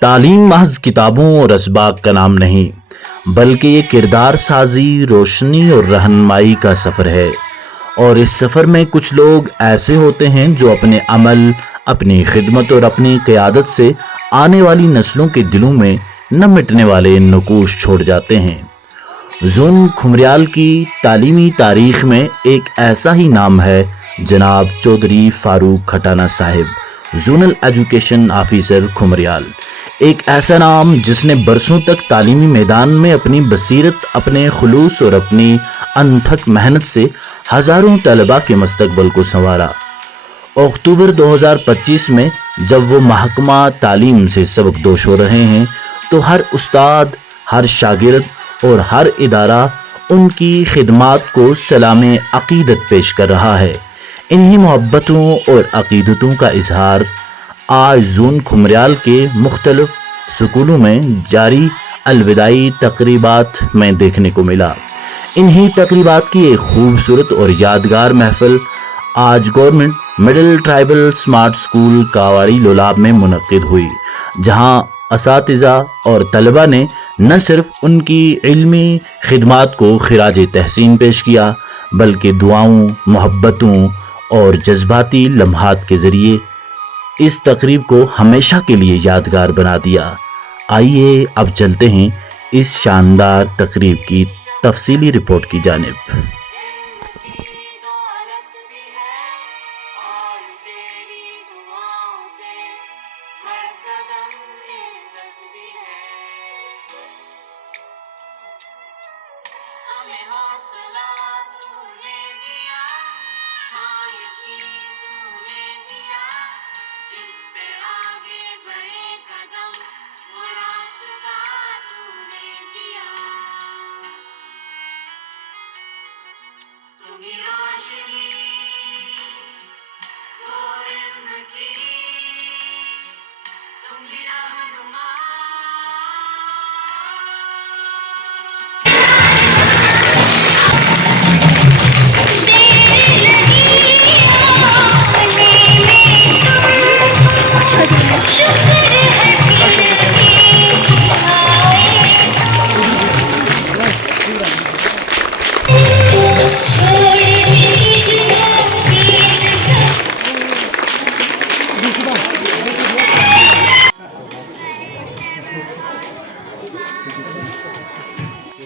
तालीम महज किताबों और असबाक का नाम नहीं, बल्कि ये किरदार साजी, रोशनी और रहनुमाई का सफ़र है। और इस सफ़र में कुछ लोग ऐसे होते हैं जो अपने अमल, अपनी खिदमत और अपनी क़यादत से आने वाली नस्लों के दिलों में न मिटने वाले नकूश छोड़ जाते हैं। जोन खुमरियाल की तालीमी तारीख़ में एक ऐसा ही नाम है, जनाब चौधरी फारूक खटाना साहिब, जोनल एजुकेशन ऑफिसर खुमरियाल। एक ऐसा नाम जिसने बरसों तक तालीमी मैदान में अपनी बसीरत, अपने खुलूस और अपनी अनथक मेहनत से हज़ारों तलबा के मुस्तकबिल को संवारा। अक्टूबर 2025 में जब वो महकमा तालीम से सबकदोश हो रहे हैं, तो हर उस्ताद, हर शागिर्द और हर इदारा उनकी खिदमात को सलाम अकीदत पेश कर रहा है। इन्हीं मोहब्बतों और अकीदतों का इजहार आज जोन खुमरियाल के मुख्तलिफ स्कूलों में जारी अलविदाई तकरीबात में देखने को मिला। इन्हीं तकरीबात की एक खूबसूरत और यादगार महफिल आज government middle tribal smart school Kawari Lolab में मुनक्किद हुई, जहां असातिज़ा और तलबा ने न सिर्फ उनकी इल्मी खिदमात को खिराज तहसीन पेश किया, बल्कि दुआओं, मोहब्बतों और जज्बाती लम्हात के ज़रिए इस तकरीब को हमेशा के लिए यादगार बना दिया। आइए अब चलते हैं इस शानदार तकरीब की तफसीली रिपोर्ट की जानिब।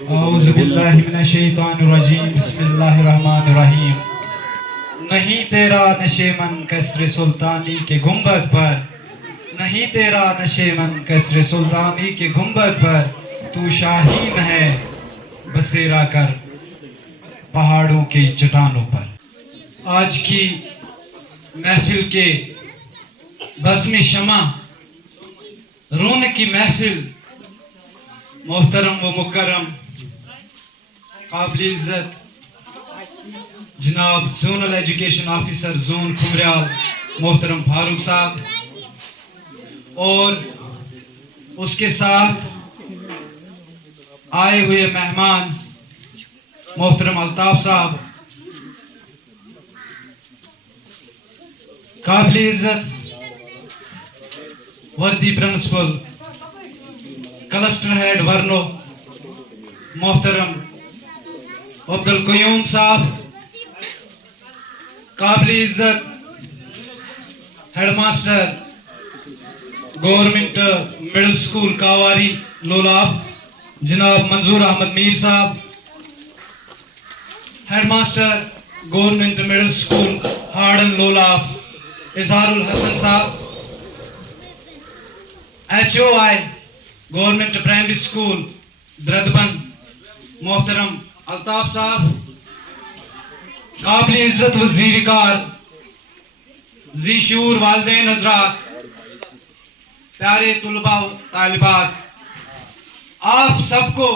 औज़ुबिल्लाहिमिनश्शैतानिर्रजीम, बिस्मिल्लाहिर्रहमानिर्रहीम। नहीं तेरा नशे मन कसरे सुल्तानी के गुंबद पर, नहीं तेरा नशे मन कसरे सुल्तानी के गुंबद पर, तू शाहीन है बसेरा कर पहाड़ों के चट्टानों पर। आज की महफिल के बज़्म शमा रोने की महफिल, मोहतरम व मुकर्रम काबिल इज़्ज़त जनाब जोनल एजुकेशन ऑफिसर जोन खुमरियाल मोहतरम फारूक साहब, और उसके साथ आए हुए मेहमान मोहतरम अल्ताफ साहब, काबिल इज़्ज़त वर्दी प्रिंसिपल क्लस्टर हेड वर्नो मोहतरम अब्दुल क़य्यूम साहब, काबिल इज़्ज़त headmaster government middle school Kawari Lolab जनाब मंजूर अहमद मीर साहब, headmaster government middle school Hardan Lolab Izharul Hasan साहब, HOI government primary school Dradban मोहतरम अल्ताफ साहब, काबिल इज़्ज़त वज़ीर-ए-कार जी शूर वालिदैन हज़रात, प्यारे तुलबा तालिबात, आप सबको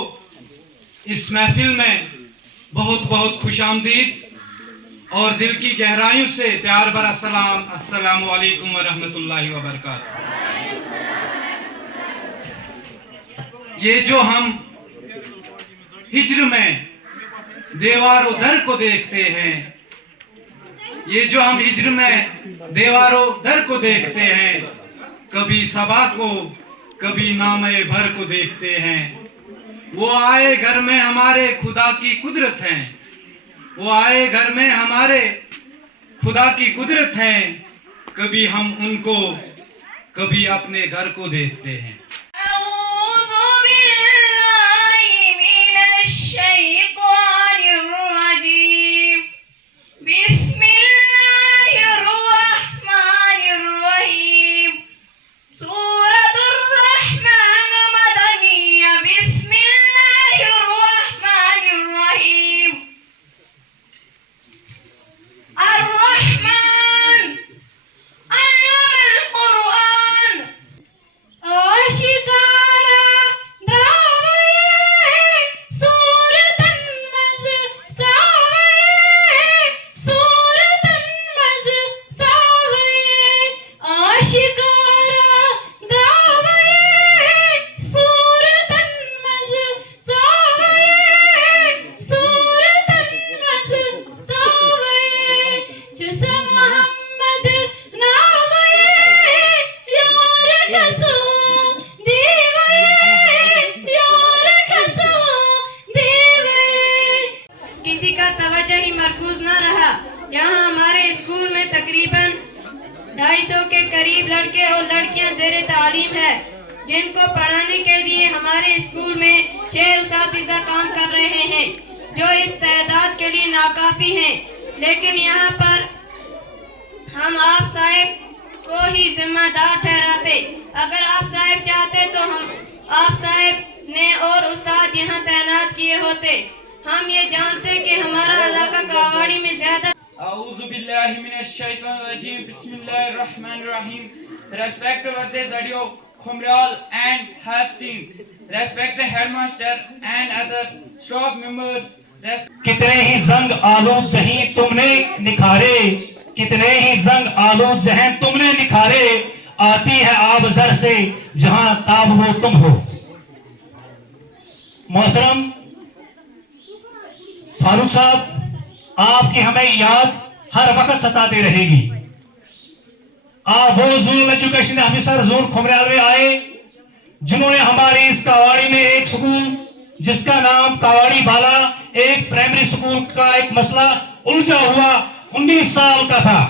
इस महफिल में बहुत बहुत खुशामदीद और दिल की गहराइयों से प्यार भरा सलाम। अस्सलामु अलैकुम व रहमतुल्लाहि व बरकातहू। ये जो हम हिज्र में दीवारों दर को देखते हैं, ये जो हम हिज्र में दीवारों दर को देखते हैं, कभी सबा को कभी नामे भर को देखते हैं। वो आए घर में हमारे खुदा की कुदरत है, वो आए घर में हमारे खुदा की कुदरत है। कभी हम उनको कभी अपने घर को देखते हैं। किसी का तवज्जो ही मरकूज न रहा। यहाँ हमारे स्कूल में तकरीबन 250 के करीब लड़के और लड़कियाँ ज़ेरे तालीम है, जिनको पढ़ाने के लिए हमारे स्कूल में 6 उस्तादिज़ा काम कर रहे हैं, जो इस तादाद के लिए नाकाफ़ी हैं। लेकिन यहाँ पर हम आप साहब को ही जिम्मेदार ठहराते। अगर आप साहब चाहते तो हम आप साहब ने और उस्ताद यहाँ तैनात किए होते। हम ये जानते कि हमारा इलाका कावड़ी में ज्यादा। Respected Zadio, Khumrial and half team, respected headmaster and other staff members. कितने ही जंग आलूद ज़हीन तुमने निखारे, कितने ही जंग आलूद ज़हन तुमने निखारे, आती है आबज़र से जहां ताब वो तुम हो। मोहतरम फारूक साहब, आपकी हमें याद हर वक्त सताती रहेगी। आप वो जोनल एजुकेशन ऑफिसर जोन खुमरियाल में आए जिन्होंने हमारी इस कावाड़ी में एक स्कूल जिसका नाम कावाड़ी बाला, एक प्राइमरी स्कूल का एक मसला उलझा हुआ 19 साल का था,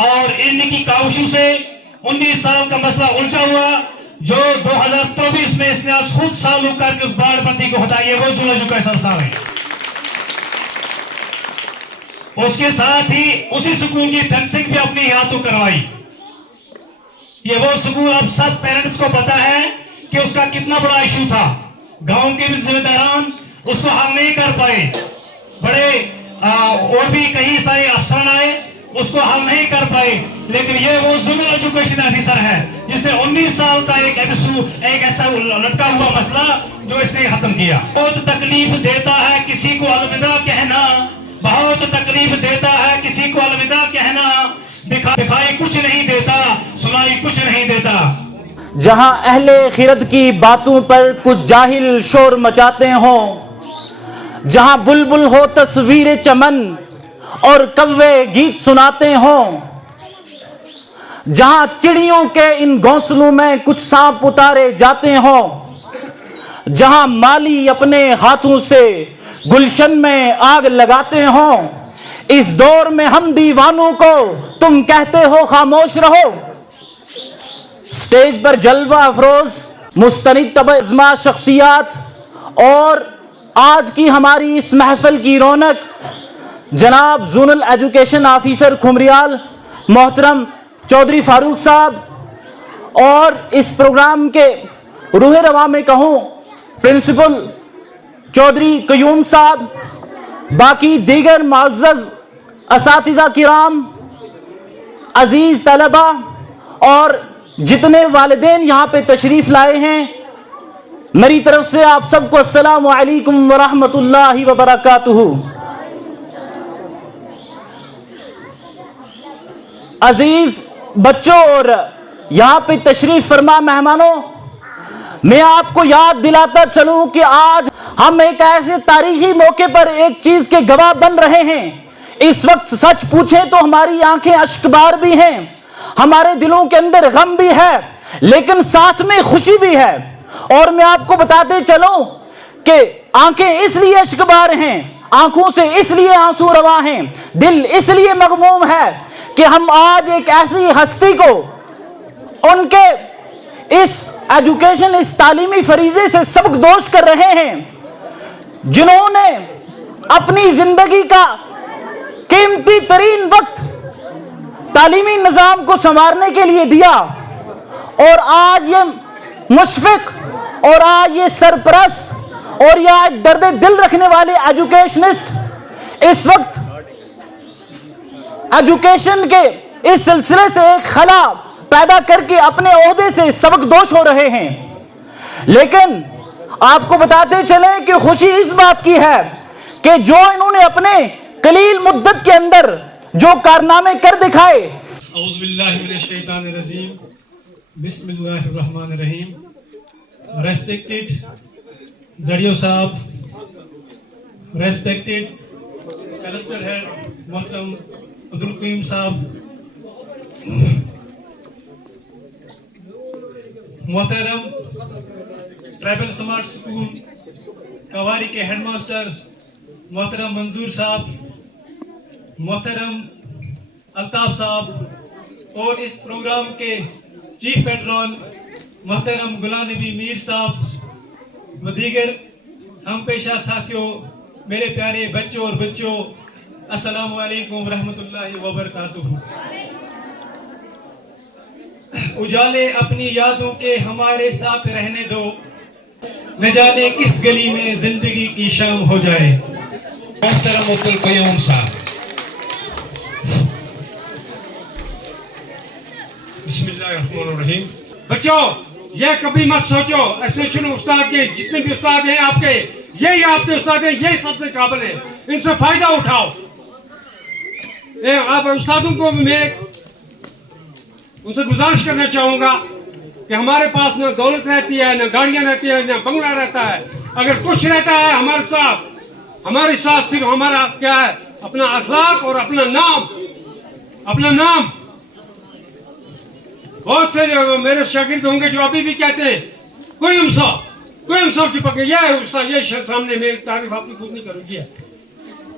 और इनकी काविशों से 19 साल का मसला उलझा हुआ, जो 2024 में इसने आज खुद सालू करके उस बाढ़बंदी को हटाई। वो जोनल एजुकेशन साहब है। उसके साथ ही उसी स्कूल की फेंसिंग भी अपने हाथों करवाई। ये वो स्कूल अब सब पेरेंट्स को पता है कि उसका कितना बड़ा इशू था। गांव के भी जिम्मेदारान उसको हल नहीं कर पाए, बड़े और भी कई सारे अफसर आए, उसको हल नहीं कर पाए। लेकिन ये वो जोनल एजुकेशन ऑफिसर है जिसने 19 साल का एक ऐसा लटका हुआ मसला जो इसने खत्म किया। बहुत तकलीफ देता है किसी को अलविदा कहना, बहुत तकलीफ देता है किसी को अलविदा कहना, दिखाई कुछ नहीं देता, सुनाई कुछ नहीं देता। जहां अहले खिरद की बातों पर कुछ जाहिल शोर मचाते हों, जहां बुलबुल हो तस्वीर चमन और कव्वे गीत सुनाते हों, जहां चिड़ियों के इन घोंसलों में कुछ सांप उतारे जाते हों, जहां माली अपने हाथों से गुलशन में आग लगाते हों, इस दौर में हम दीवानों को तुम कहते हो खामोश रहो। स्टेज पर जलवा अफरोज मुस्तनिद तबज़मा शख्सियात और आज की हमारी इस महफिल की रौनक जनाब जोनल एजुकेशन ऑफिसर खुमरियाल मोहतरम चौधरी फारूक साहब, और इस प्रोग्राम के रूह रवा में कहूँ प्रिंसिपल चौधरी कयूम साहब, बाकी दीगर मुअज़्ज़ज़ असातिज़ा किराम, अजीज़ तलबा और जितने वालिदैन यहाँ पे तशरीफ़ लाए हैं, मेरी तरफ से आप सबको अस्सलामु अलैकुम व रहमतुल्लाहि व बरकातुहू। अजीज़ बच्चों और यहाँ पे तशरीफ़ फरमा मेहमानों, मैं आपको याद दिलाता चलूं कि आज हम एक ऐसे तारीखी मौके पर एक चीज के गवाह बन रहे हैं। इस वक्त सच पूछे तो हमारी आंखें अश्कबार भी हैं, हमारे दिलों के अंदर गम भी है, लेकिन साथ में खुशी भी है। और मैं आपको बताते चलूं कि आंखें इसलिए अश्कबार हैं, आंखों से इसलिए आंसू रवा हैं, दिल इसलिए मगमूम है कि हम आज एक ऐसी हस्ती को उनके इस एजुकेशन, इस तालीमी फरीजे से सबकदोश कर रहे हैं जिन्होंने अपनी जिंदगी का कीमती तरीन वक्त तालीमी निजाम को संवारने के लिए दिया। और आज ये मुशफिक और आज ये सरपरस्त और ये आज दर्द दिल रखने वाले एजुकेशनिस्ट इस वक्त एजुकेशन के इस सिलसिले से एक खला पैदा करके अपने ओहदे से सबकदोश हो रहे हैं। लेकिन आपको बताते चले कि खुशी इस बात की है कि जो इन्होंने अपने कलील मुद्दत के अंदर जो कारनामे कर दिखाए। औज़ु बिल्लाहि मिनश शैतानिर रजीम, बिस्मिल्लाहिर रहमानिर रहीम। रेस्पेक्टेड जड़ियो साहब, रेस्पेक्टेड क्लस्टर हेड मोहतरम अब्दुल कयूम साहब, मोहतरम ट्राइबल स्मार्ट स्कूल कवारी के हेडमास्टर मोहतरम मंजूर साहब, मोहतरम अल्ताफ साहब और इस प्रोग्राम के चीफ पैट्रन मोहतरम गुलाम नबी मीर साहब व दीगर हम पेशा साथियों, मेरे प्यारे बच्चों और बच्चों, अस्सलामु अलैकुम रहमतुल्लाहि व बरकातुहू। उजाले अपनी यादों के हमारे साथ रहने दो, न जाने किस गली में जिंदगी की शाम हो जाए। मोहतरम अब्दुल कयूम साहब, बिस्मिल्लाहिर्रहमानिर्रहीम। बच्चों, ये कभी मत सोचो एसोसिएशन उस्ताद के जितने भी उस्ताद हैं आपके, यही आपके उस्ताद हैं, यही सबसे काबिल है, इनसे फायदा उठाओ। आप उस्तादों को मैं उनसे गुजारिश करना चाहूँगा कि हमारे पास न दौलत रहती है, न गाड़ियाँ रहती है, न बंगला रहता है। अगर कुछ रहता है हमारे साथ सिर्फ हमारा क्या है, अपना अखलाक और अपना नाम। बहुत से मेरे शागिर्द होंगे जो अभी भी कहते हैं कोई साहब चिपक गया है उस्ताद, ये सामने मेरी तारीफ आपकी खुद नहीं करूँगी।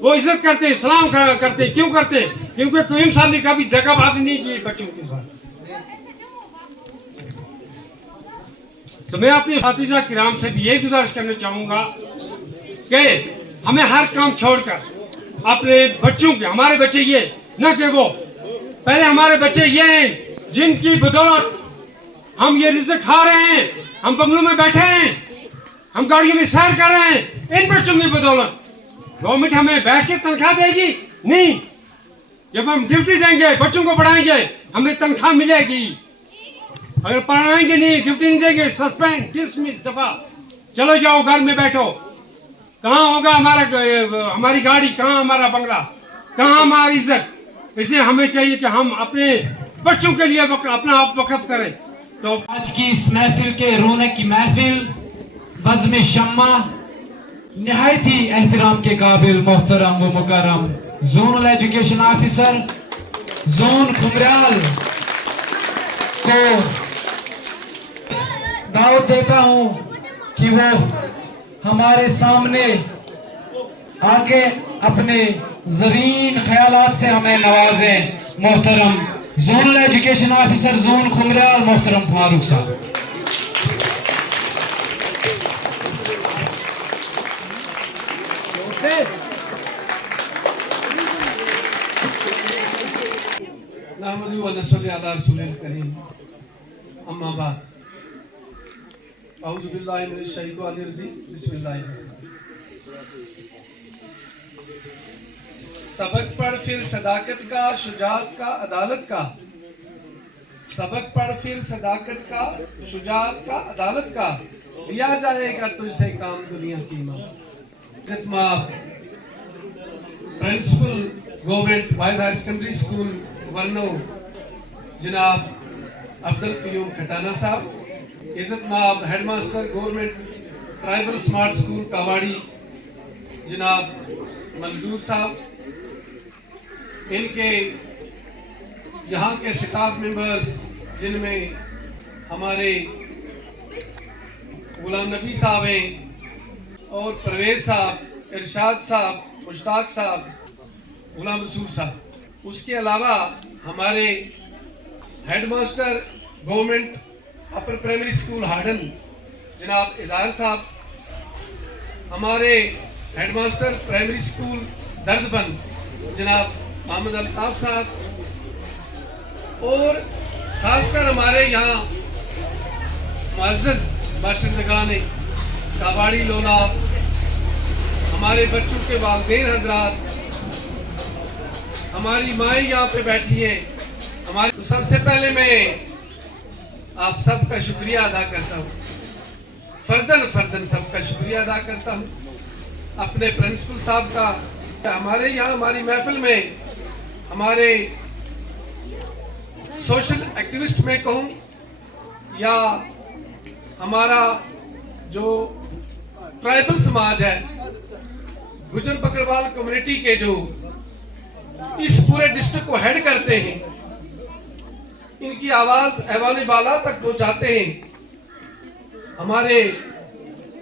वो इज्जत करते हैं, सलाम करते हैं। क्यों करते हैं? क्योंकि कयूम साहब ने कभी दगाबाजी नहीं की बच्चों के साथ। तो मैं अपने साथीजा किराम से भी यही गुजारिश करना चाहूँगा कि हमें हर काम छोड़कर अपने बच्चों के, हमारे बच्चे ये न कि वो, पहले हमारे बच्चे ये हैं जिनकी बदौलत हम ये रिज़्क़ खा रहे हैं, हम बंगलों में बैठे हैं, हम गाड़ियों में सैर कर रहे हैं। इन बच्चों की बदौलत गवर्नमेंट हमें बैठ के तनख्वाह देगी नहीं, जब हम ड्यूटी देंगे, बच्चों को पढ़ाएंगे, हमें तनख्वाह मिलेगी। अगर पढ़ाएंगे नहीं, ड्यूटी नहीं देंगे, सस्पेंड, डिसमिस, दफा, चलो जाओ घर में बैठो। कहाँ होगा हमारी गाड़ी, कहाँ हमारा बंगला, कहाँ हमारी इज्जत? इसलिए हमें चाहिए कि हम अपने बच्चों के लिए अपना आप वक़्फ़ करें। तो आज की इस महफिल के रौनक की महफिल बज़्म शम्मा निहायत ही एहतराम के काबिल मोहतरम व मुकर्रम जोनल एजुकेशन ऑफिसर जोन खुमराल को दावत देता हूं कि वो हमारे सामने आके अपने ज़रीन ख्यालात से हमें नवाजें। मोहतरम जोनल एजुकेशन ऑफिसर जोन खुमराल मोहतरम फारूक साहब। सबक पढ़ फिर सदाकत का, शुजाअत का, अदालत का। सबक पढ़ फिर सदाकत का, शुजाअत का, अदालत का। लिया जाएगा तुझसे काम दुनिया की माँ। Principal government boys higher secondary school Warnow जनाब अब्दुल कयूम खटाना साहब, इज्जत नाब headmaster government tribal smart school Kawari जनाब मंजूर साहब, इनके यहाँ के स्टाफ मेंबर्स जिनमें हमारे गुलाम नबी साहब हैं और परवेज साहब, इरशाद साहब, मुश्ताक साहब, गुलाम रसूल साहब, उसके अलावा हमारे headmaster government upper primary school harden जनाब इजहार साहब, हमारे हेडमास्टर प्राइमरी स्कूल दर्दबंद जनाब मोहम्मद अल्ताफ साहब, और खासकर हमारे यहाँ मुअज़्ज़ज़ बाशिंदगान काबाड़ी लोनाब, हमारे बच्चों के वालिदैन हजरात, हमारी माएँ यहाँ पे बैठी हैं, हमारी तो सबसे पहले मैं आप सबका शुक्रिया अदा करता हूँ, फर्दन फर्दन सबका शुक्रिया अदा करता हूँ, अपने प्रिंसिपल साहब का। हमारे यहाँ हमारी महफिल में हमारे सोशल एक्टिविस्ट में कहूँ या हमारा जो ट्राइबल समाज है, गुजर बकरवाल कम्युनिटी के जो इस पूरे डिस्ट्रिक्ट को हेड करते हैं, इनकी आवाज़ ऐवान बाला तक पहुँचाते हैं। हमारे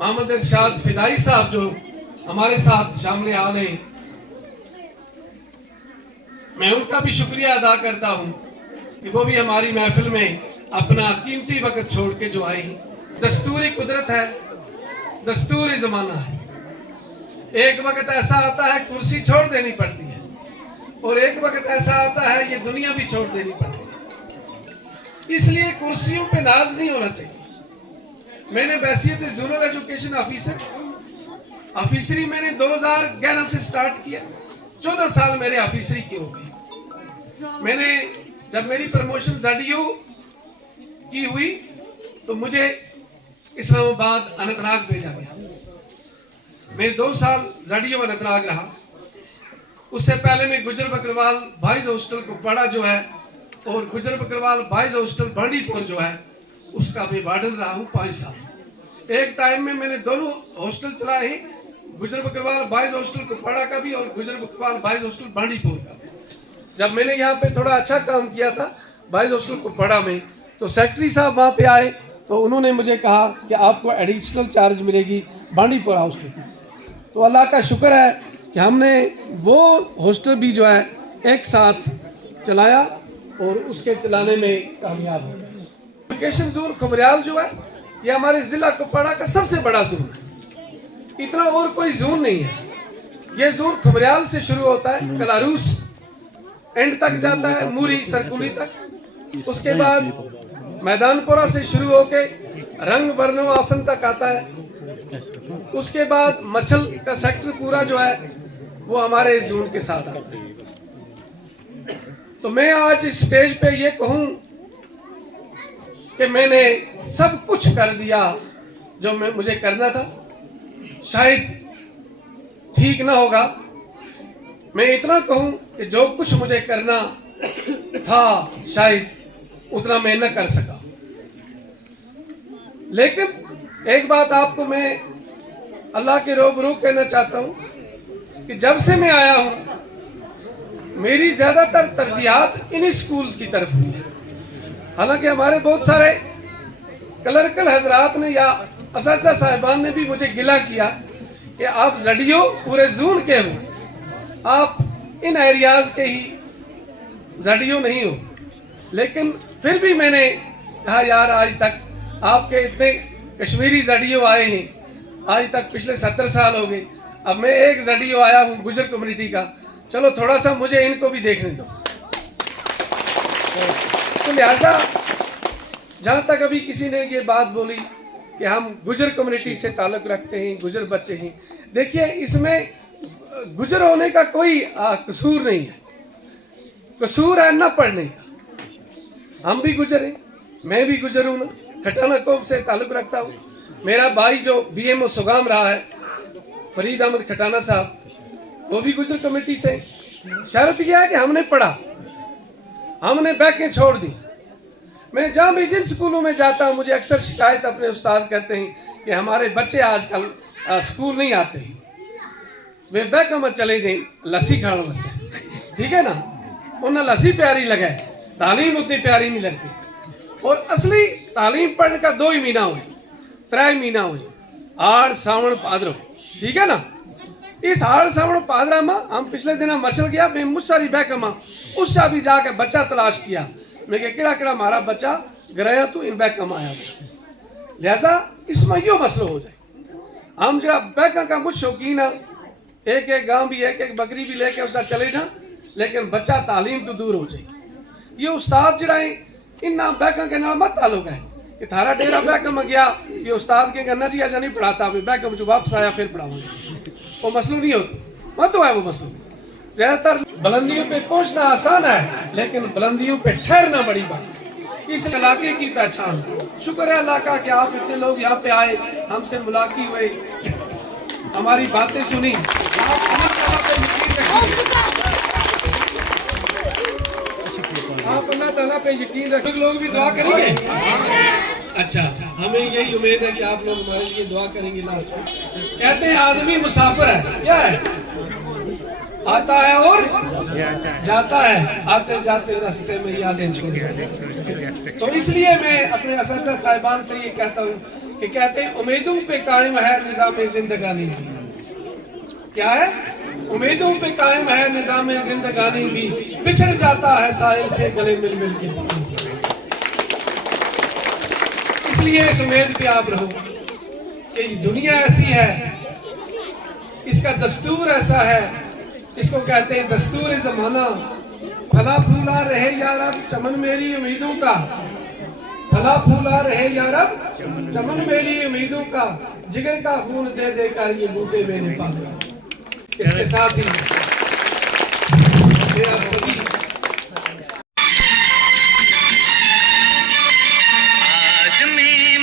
मोहम्मद इरशाद फिदाई साहब जो हमारे साथ शामिल हाल हैं, मैं उनका भी शुक्रिया अदा करता हूँ कि वो भी हमारी महफिल में अपना कीमती वक्त छोड़ के जो आए हैं। दस्तूरी कुदरत है, दस्तूरी ज़माना है, एक वक्त ऐसा आता है कुर्सी छोड़ देनी पड़ती है, और एक वक्त ऐसा आता है ये दुनिया भी छोड़ देनी पड़ती है। इसलिए कुर्सियों पे नाज नहीं होना चाहिए। मैंने बैसियत जोनल एजुकेशन ऑफिसरी मैंने 2011 से स्टार्ट किया, 14 साल मेरे ऑफिसरी के हो गए। मैंने जब मेरी प्रमोशन ZDO की हुई तो मुझे इस्लामाबाद अनंतनाग भेजा गया। मैं 2 साल ZDO अनंतनाग रहा। उससे पहले मैं गुजर बकरवाल बॉयज हॉस्टल को पढ़ा जो है, और गुजर बकरवाल बॉयज हॉस्टल बांडीपुर जो है उसका मैं वार्डन रहा हूँ 5 साल। एक टाइम में मैंने दोनों हॉस्टल चलाए हैं, गुजर बकरवाल बॉयज हॉस्टल को पढ़ा का भी और गुजर बकरवाल बॉयज हॉस्टल बांडीपुर का भी। जब मैंने यहाँ पे थोड़ा अच्छा काम किया था बॉयज हॉस्टल को पढ़ा में, तो सेक्रेटरी साहब वहाँ पे आए तो उन्होंने मुझे कहा कि आपको एडिशनल चार्ज मिलेगी बांडीपुर हॉस्टल की। तो अल्लाह का शुक्र है कि हमने वो हॉस्टल भी जो है एक साथ चलाया और उसके चलाने में कामयाब हो गए। एजुकेशन जोन खुमरियाल जो है ये हमारे ज़िला कुपवाड़ा का सबसे बड़ा जोन है, इतना और कोई जोन नहीं है। ये जोन खुमरियाल से शुरू होता है, कलारूस एंड तक जाता है, मूरी सरकुली तक, उसके बाद मैदानपुरा से शुरू होके रंग बरनो आफन तक आता है, उसके बाद मछल का सेक्टर पूरा जो है वो हमारे जोन के साथ आता है। तो मैं आज इस स्टेज पे ये कहूँ कि मैंने सब कुछ कर दिया जो मुझे करना था। शायद ठीक ना होगा, मैं इतना कहूँ कि जो कुछ मुझे करना था शायद उतना मैं न कर सका। लेकिन एक बात आपको मैं अल्लाह के रूबरू कहना चाहता हूँ कि जब से मैं आया हूँ मेरी ज़्यादातर तरजीहात इन स्कूल्स की तरफ हुई है। हालांकि हमारे बहुत सारे क्लर्कल हजरात ने या असातिज़ा साहिबान ने भी मुझे गिला किया कि आप ZDO पूरे जोन के हो, आप इन एरियाज़ के ही ZDO नहीं हो। लेकिन फिर भी मैंने कहा यार आज तक आपके इतने कश्मीरी ZDO आए हैं, आज तक पिछले 70 साल हो गए, अब मैं एक ZDO आया हूँ गुजर कम्युनिटी का, चलो थोड़ा सा मुझे इनको भी देखने दो। तो लिहाजा जहाँ तक अभी किसी ने ये बात बोली कि हम गुजर कम्युनिटी से ताल्लुक़ रखते हैं, गुजर बच्चे हैं, देखिए इसमें गुजर होने का कोई कसूर नहीं है, कसूर है ना पढ़ने का। हम भी गुजर हैं, मैं भी गुजर हूँ ना, खटाना कौम से ताल्लुक़ रखता हूँ। मेरा भाई जो BMO सुगाम रहा है फरीद अहमद खटाना साहब, वो भी गुजर कमेटी से। शर्त यह है कि हमने पढ़ा, हमने बैकें छोड़ दी। मैं जहाँ भी जिन स्कूलों में जाता हूँ मुझे अक्सर शिकायत अपने उस्ताद करते हैं कि हमारे बच्चे आजकल स्कूल नहीं आते हैं, वे बैकम चले जाए लस्सी खाने वास्ते, ठीक है ना, उन्हें लस्सी प्यारी लगे, तालीम उतनी प्यारी नहीं लगती। और असली तालीम पढ़ने का 2 ही महीना हुए, 3 महीना हुए, आड़ सावण भाद्रो, ठीक है ना। इस आड़ सावण भाद्रा में हम पिछले दिन मचल गया मैं मुझ सारी बैकमा उससे भी जाके बच्चा तलाश किया, मैं केड़ा केड़ा हमारा बच्चा गया तू इन बैकम आया, लिहाजा इसमें यो मसलो हो जाए। हम जरा बैक का मुझ शौकीन है, एक एक गांव भी एक एक बकरी भी लेके उसका चले जा, लेकिन बच्चा तालीम तो दूर हो जाए। ये उस्ताद जरा इन बैक के नाल मत ताल्लुक है कि थारा डेरा बैकम गया, ये उस्ताद के करना चाहिए ऐसा नहीं पढ़ाता, बैकम जो वापस आया फिर पढ़ाऊंगा, वो मसलो नहीं होता, मत है वो मसलो। ज्यादातर बुलंदियों पे पहुंचना आसान है, लेकिन बुलंदियों पे ठहरना बड़ी बात। इस इलाके की पहचान, शुक्र है अल्लाह का कि आप इतने लोग यहाँ पे आए, हमसे मुलाकात हुई, हमारी बातें सुनी, आप अल्लाह ताला पे यकीन रखें। लोग भी दुआ करेंगे। अच्छा, हमें यही उम्मीद है कि आप लोग हमारे लिए दुआ करेंगे। लास्ट में कहते हैं आदमी मुसाफिर है, क्या है, आता है और जाता है, आते जाते रास्ते में यादें छोड़। तो इसलिए मैं अपने असद साहिबान से ये कहता हूँ कि कहते हैं उम्मीदों पे कायम है निज़ाम जिंदगानी, क्या है, उम्मीदों पे कायम है निज़ाम जिंदगानी भी, बिछड़ जाता है साहिल से गले मिल मिल के पानी। इसलिए इस उम्मीद पे आप रहो कि दुनिया ऐसी है, इसका दस्तूर ऐसा है, इसको कहते हैं दस्तूर ज़माना। फला फूला रहे यारब चमन मेरी उम्मीदों का, फला फूला रहे यारब चमन मेरी उम्मीदों का, जिगर का खून दे दे कर ये बूटे मैंने पाले। इसके साथ ही मेरा सभी आज मेरी